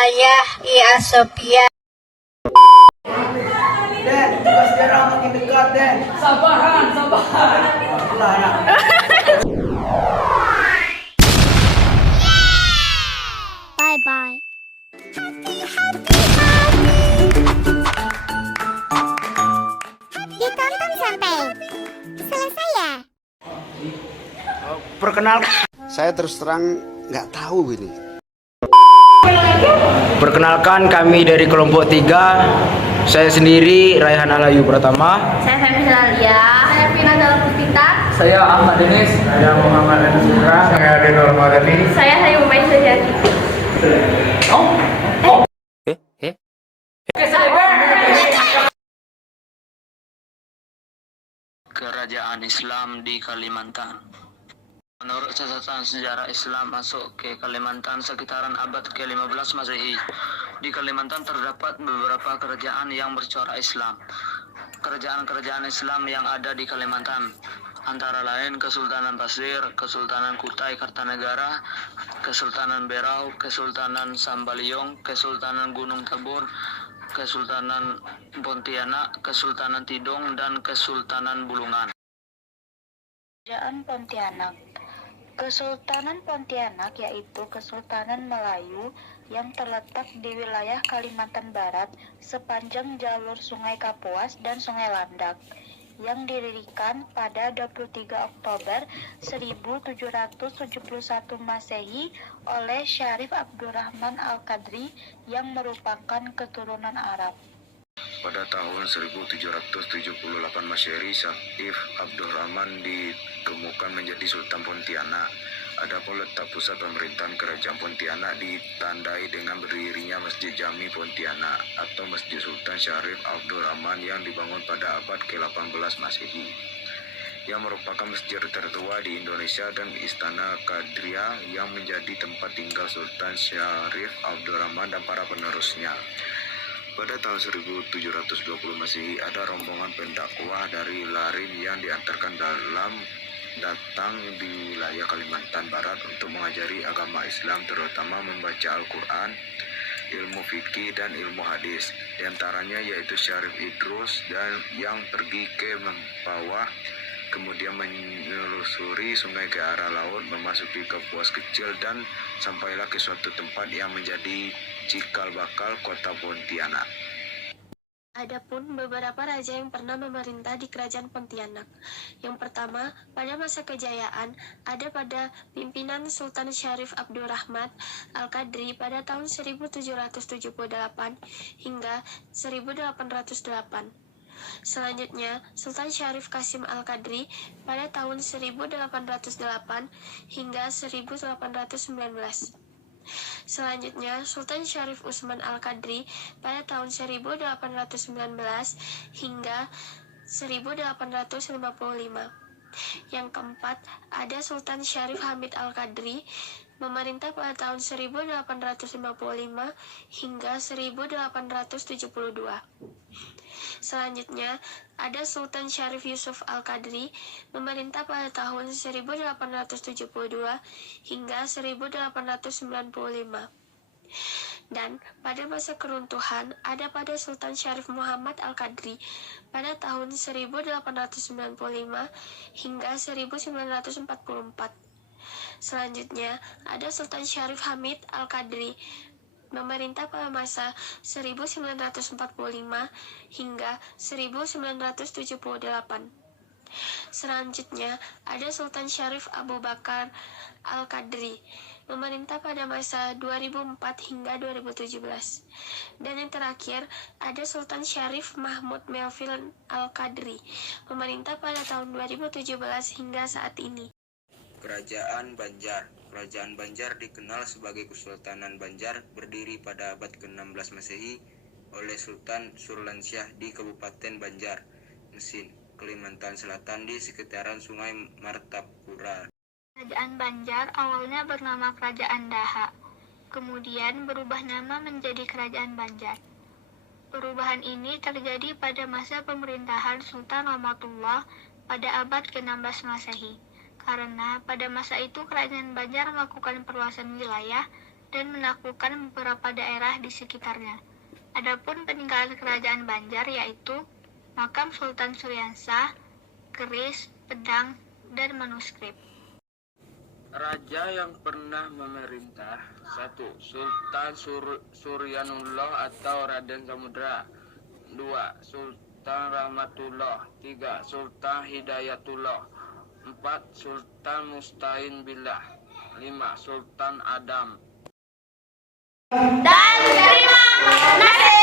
saya Ia Sophia. Den, juga sejarah makin dekat, Den. Sabaran. Lah, ya. Bye-bye. Ditonton sampai selesai ya. Perkenalkan. Saya terus terang nggak tahu ini. Perkenalkan, kami dari kelompok 3. Saya sendiri Raihan Alayu Pratama. Saya Femi Selalia. Saya Pina Dalam Puspita. Saya Ahmad Denis. Saya Muhammad Anusura. Saya Adi Normadani. Saya Hayu Umay Sejati. Kerajaan Islam di Kalimantan. Menurut catatan sejarah, Islam masuk ke Kalimantan sekitaran abad ke-15 Masehi. Di Kalimantan terdapat beberapa kerajaan yang bercorak Islam. Kerajaan-kerajaan Islam yang ada di Kalimantan antara lain Kesultanan Pasir, Kesultanan Kutai Kartanegara, Kesultanan Berau, Kesultanan Sambaliong, Kesultanan Gunung Tabur, Kesultanan Pontianak, Kesultanan Tidung, dan Kesultanan Bulungan. Kerajaan Pontianak. Kesultanan Pontianak yaitu Kesultanan Melayu yang terletak di wilayah Kalimantan Barat sepanjang jalur Sungai Kapuas dan Sungai Landak, yang didirikan pada 23 Oktober 1771 Masehi oleh Syarif Abdurrahman Al-Qadri yang merupakan keturunan Arab. Pada tahun 1778 Masehi, Syarif Abdurrahman ditemukan menjadi Sultan Pontianak. Adapun letak pusat pemerintahan Kerajaan Pontianak ditandai dengan berdirinya Masjid Jami Pontianak atau Masjid Sultan Syarif Abdurrahman yang dibangun pada abad ke-18 Masehi, yang merupakan masjid tertua di Indonesia dan Istana Kadria yang menjadi tempat tinggal Sultan Syarif Abdurrahman dan para penerusnya. Pada tahun 1720 Masehi, ada rombongan pendakwah dari Larin yang diantarkan datang di wilayah Kalimantan Barat untuk mengajari agama Islam, terutama membaca Al-Quran, ilmu fikih, dan ilmu hadis. Di antaranya yaitu Syarif Idrus dan yang pergi ke Mempawah, kemudian menelusuri sungai ke arah laut, memasuki Kapuas Kecil, dan sampailah ke suatu tempat yang menjadi cikal bakal kota Pontianak. Adapun beberapa raja yang pernah memerintah di Kerajaan Pontianak. Yang pertama, pada masa kejayaan, ada pada pimpinan Sultan Syarif Abdurrahman Al-Qadri pada tahun 1778 hingga 1808. Selanjutnya, Sultan Syarif Kasim Al-Qadri pada tahun 1808 hingga 1819. Selanjutnya, Sultan Syarif Utsman Al-Qadri pada tahun 1819 hingga 1855. Yang keempat, ada Sultan Syarif Hamid Al-Qadri memerintah pada tahun 1855 hingga 1872. Selanjutnya, ada Sultan Syarif Yusuf Al-Qadri memerintah pada tahun 1872 hingga 1895. Dan pada masa keruntuhan ada pada Sultan Syarif Muhammad Al-Qadri pada tahun 1895 hingga 1944. Selanjutnya, ada Sultan Syarif Hamid Al-Qadri memerintah pada masa 1945 hingga 1978. Selanjutnya, ada Sultan Syarif Abu Bakar Al-Qadri memerintah pada masa 2004 hingga 2017. Dan yang terakhir, ada Sultan Syarif Mahmud Melville Al-Qadri memerintah pada tahun 2017 hingga saat ini. Kerajaan Banjar. Kerajaan Banjar dikenal sebagai Kesultanan Banjar, berdiri pada abad ke-16 Masehi oleh Sultan Surlansyah di Kabupaten Banjar, Mesin, Kalimantan Selatan di sekitaran Sungai Martapura. Kerajaan Banjar awalnya bernama Kerajaan Daha, kemudian berubah nama menjadi Kerajaan Banjar. Perubahan ini terjadi pada masa pemerintahan Sultan Rahmatullah pada abad ke-16 Masehi. Karena pada masa itu Kerajaan Banjar melakukan perluasan wilayah dan menaklukkan beberapa daerah di sekitarnya. Adapun peninggalan kerajaan Banjar yaitu makam Sultan Suryansah, keris, pedang, dan manuskrip. Raja yang pernah memerintah. 1. Sultan Suryanullah atau Raden Samudra. 2. Sultan Rahmatullah. 3. Sultan Hidayatullah. 4. Sultan Mustain Billah. 5. Sultan Adam. Dan terima kasih.